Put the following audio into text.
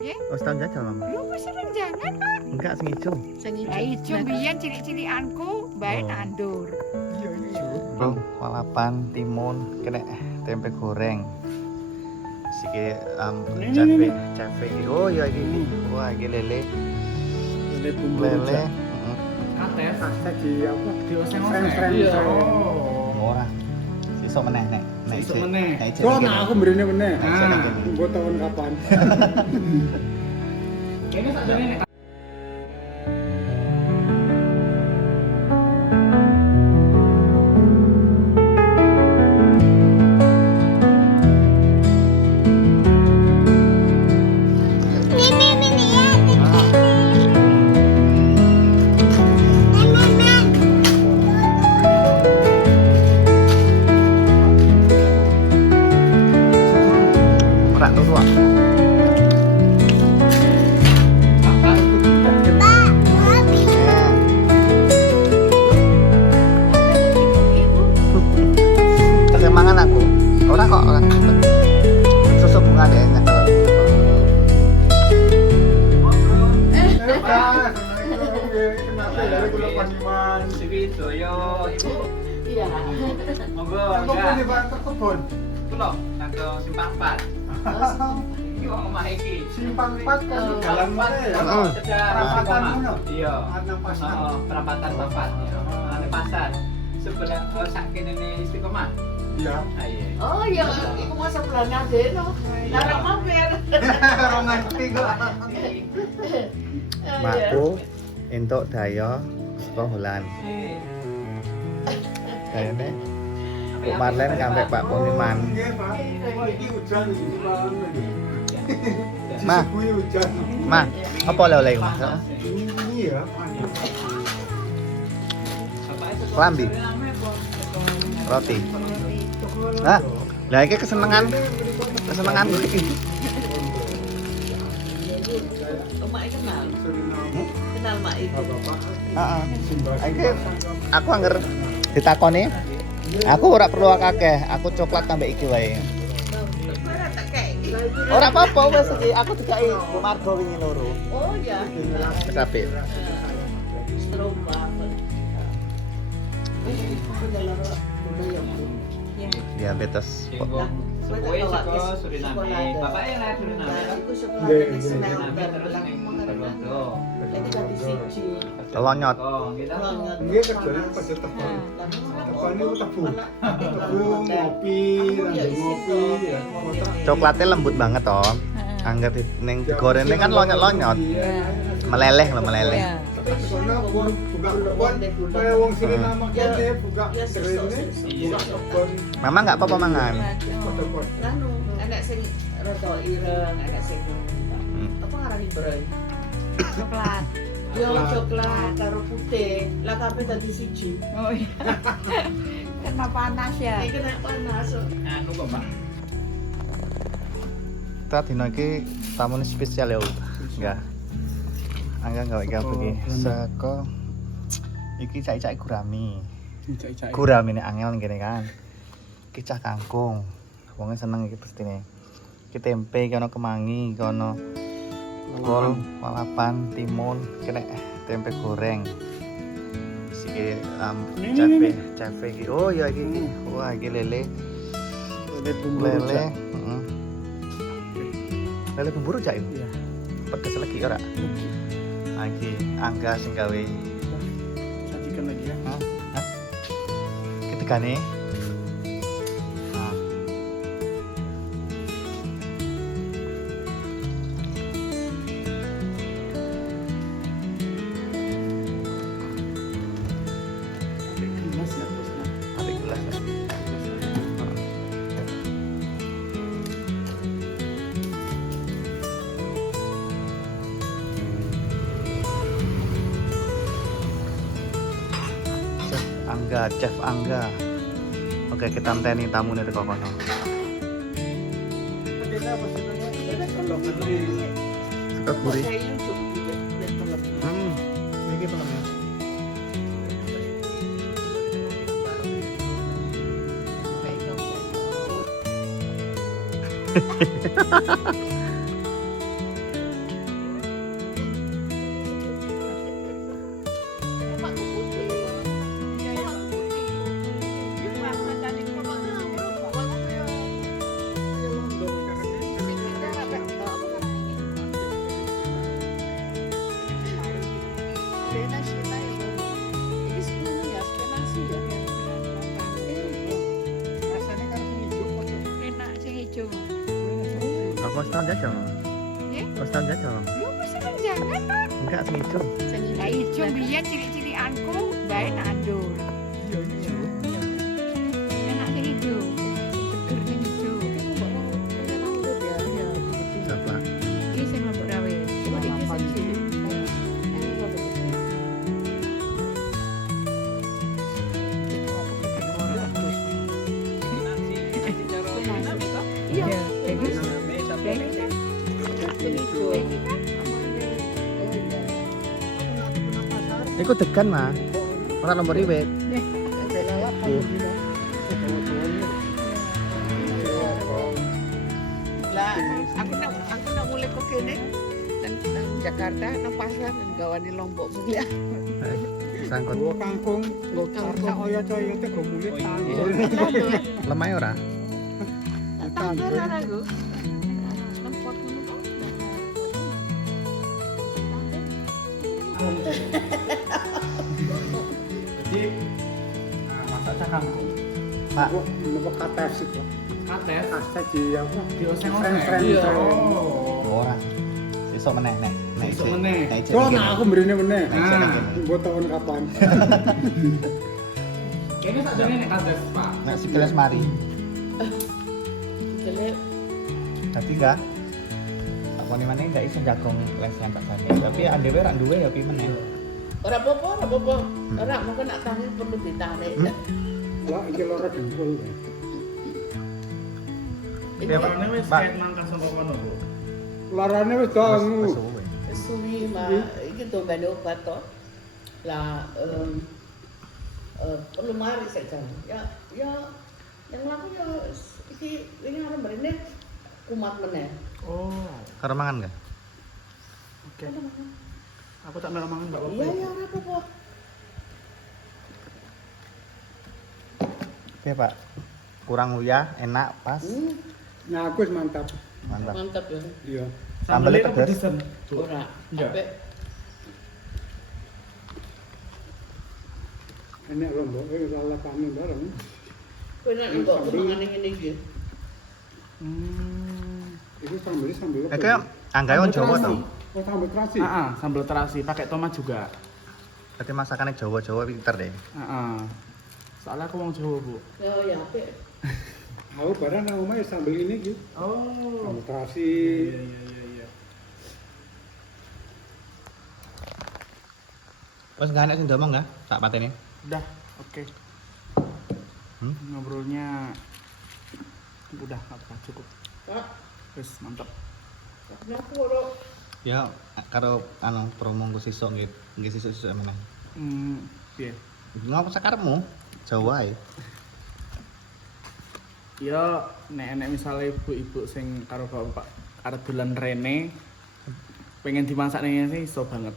Ya? Oh, setahun jajal mama. Lu kok sering jangan Pak? Enggak, sing ijo. Ya ijo biyen cilik-cilikanku bae Oh. nandur. Bro, lalapan, timun, kena tempe goreng. Siki cabe. Oh ya ini. Wah, iki lele. Lele. Kate di apa? Di oseng-oseng. Iya. Ora. Sisok meneh nek. Sisok meneh. Kok nak aku mrene meneh. Ah. Engko tahun kapan? Ini tak jane nek ora turu. Kesemangan aku. Ora kok orang susu bunga deh enak kalau. Kenapa dari kula paniman? segitu yo Ibu. Iya. Monggo. Aku punya banyak kebun. Kulo nang simpang 4. Iki wong omah iki. Simpang 4 kan jalan mana ya? Heeh. Perapatan mana? Iya. Ada pasar. Oh, perapatan papat ya. Ada pasar. Sebelah saking ini Istiqomah. Iya. Ah iya. Oh ya, iku mau sebelahnya deno. Larang mampir. Orang ngerti kok. Makku entuk dayo saka Holan. Kayane Bu Marlen sampai Pak Poniman. Nggih, Pak. Wah, iki hujan iki, Pak. Ma. Sisi hujan. Ma, apa oleh-oleh Mas? Ini ya. Kelambi. Roti. Hah? Lah iki kesenengan iki. Mak kenal. Kenal mak itu. Heeh. Iki aku angger ditakoni. Aku ora perlu akeh, aku coklat tambah iki wae. Ora tak kayak. Ora apa-apa wis iki, aku dikai Bu Margo wingi loro. Oh ya. Wis apik. Strom banget. Diabetes. Sepuhe saka Suriname. Bapaknya lahir Suriname. Aku Nggih, sekolah nggih. Suriname terus ning Perwondo. Lagi ganti siji. Telonyot. Oh, gitu. Nggih kerjane pas telepon. Telepon niku tebu. Tebu ngopi, lanjut ngopi ya. Coklatnya lembut banget toh. Angger ning digorengnya kan lonyot-lonyot. Meleleh loh, meleleh. Soalnya pun buka kebun, kayak wong Suriname kene buka kene, buka kebun. Mama nggak apa-apa mangan. Kebun. Lanu, anak sing rada ireng, anak sing apa ngarani brei? Coklat. Yo coklat karo putih, lah kabeh dadi siji. Oh iya. Kena panas ya. Iki kena panas. Anu kok, Pak. Kita dino iki tamune spesial ya. Enggak. Angga nggak kayak apa iki. Saka iki cai-cai gurami. Gurami ini angel ngene kan. Iki cah kangkung. Wonge seneng iki pestine. Iki tempe iki ana kemangi, iki ana kol, lalapan, timun, kena tempe goreng. Siki cabe iki. Oh ya iki. Wah, iki lele. Lele. Heeh. Lele bumbu rujak iki. Iya. Pedes lagi ora? Lagi angga sing gawe. Sajikan lagi ya. Hah? Ketikane. Ambil gelas. Chef Angga. Oke, kita anteni tamu dari kokono. Suka gurih. Ini filmnya. tahun jajal. Ya? Wis tahun jajal. Lu mesti jangan. Enggak sing ijo. Lah ijo biyen cilik-cilikanku bae nandur. Enak sing ijo. Seger sing ijo. Siapa? Iki sing lombok rawe. Cuma iki sing cilik. Iya, bagus. Bagus kan? Iku degan mah. Ora nomor riwet. Lah, aku nak mulai kok kene nang Jakarta nang pasar gawani lombok kuliah. Sangkut. Gua kangkung, Go karena kangkung. oyo-oyo teh go mulit tanggul. Lemah ya ora? Tanggur ora aku. Lempot ngono kok. Jadi masak cah kangkung. Pak, Gua nemu kates itu. Kates. Kates di apa? Dioseng-oseng. Friend. Iya. ora. Sesuk meneh nek. Sesuk meneh. Yo nah aku mrene meneh. Nah. Gua tahun kapan? Kayaknya tak jadi nek kates, Pak. Nek segelas mari. Jelek. Tapi enggak. Apa nih mana enggak iso jagong les ngantak sane. Tapi andewe ra duwe ya pi meneh. Ora apa-apa, ora apa-apa. Ora mungkin nak tangi perlu ditarik. Lah iki lara dengkul. Ini Karena wis Pak. kayak mangkas sama kono, Bu. Larane wis dangu. Wes suwe. suwi mah iki tombane obat to. Lah perlu mari saja. Ya yang laku ya iki ini arep mrene kumat meneh. Oh, Karo mangan enggak? oke. Aku tak merah mangan enggak apa-apa. Iya ya ora apa-apa. Oke, Pak. Kurang uyah, enak, pas. Nah aku wis mantap. Mantap. Mantap ya. Iya. Sambelnya Sambelnya pedes. pedesen. Ora. Iya. Sampai Enak lombok lalapane bareng. kowe nek mbok mangane ngene iki. Itu sambel. Oke, anggae wong Jawa to. Oh sambel terasi. Sambal terasi pakai tomat juga. Berarti masakannya Jawa pinter deh. Soalnya aku wong Jawa, Bu. Ya apik. Aku barang nang omah ya sambel ini iki. Oh. Sambel terasi. Iya. Wes enggak enak sing domong enggak? Tak patene. Udah, oke. Ngobrolnya udah apa cukup. Pak, Wes mantap. aku ora Ya karo promo ku sesuk nggih sesuk meneh. Piye? Ngapa sakarepmu? Jawa ae. Ya nek misalnya ibu-ibu sing karo bapak arep dolan rene pengen dimasak ning sih iso banget.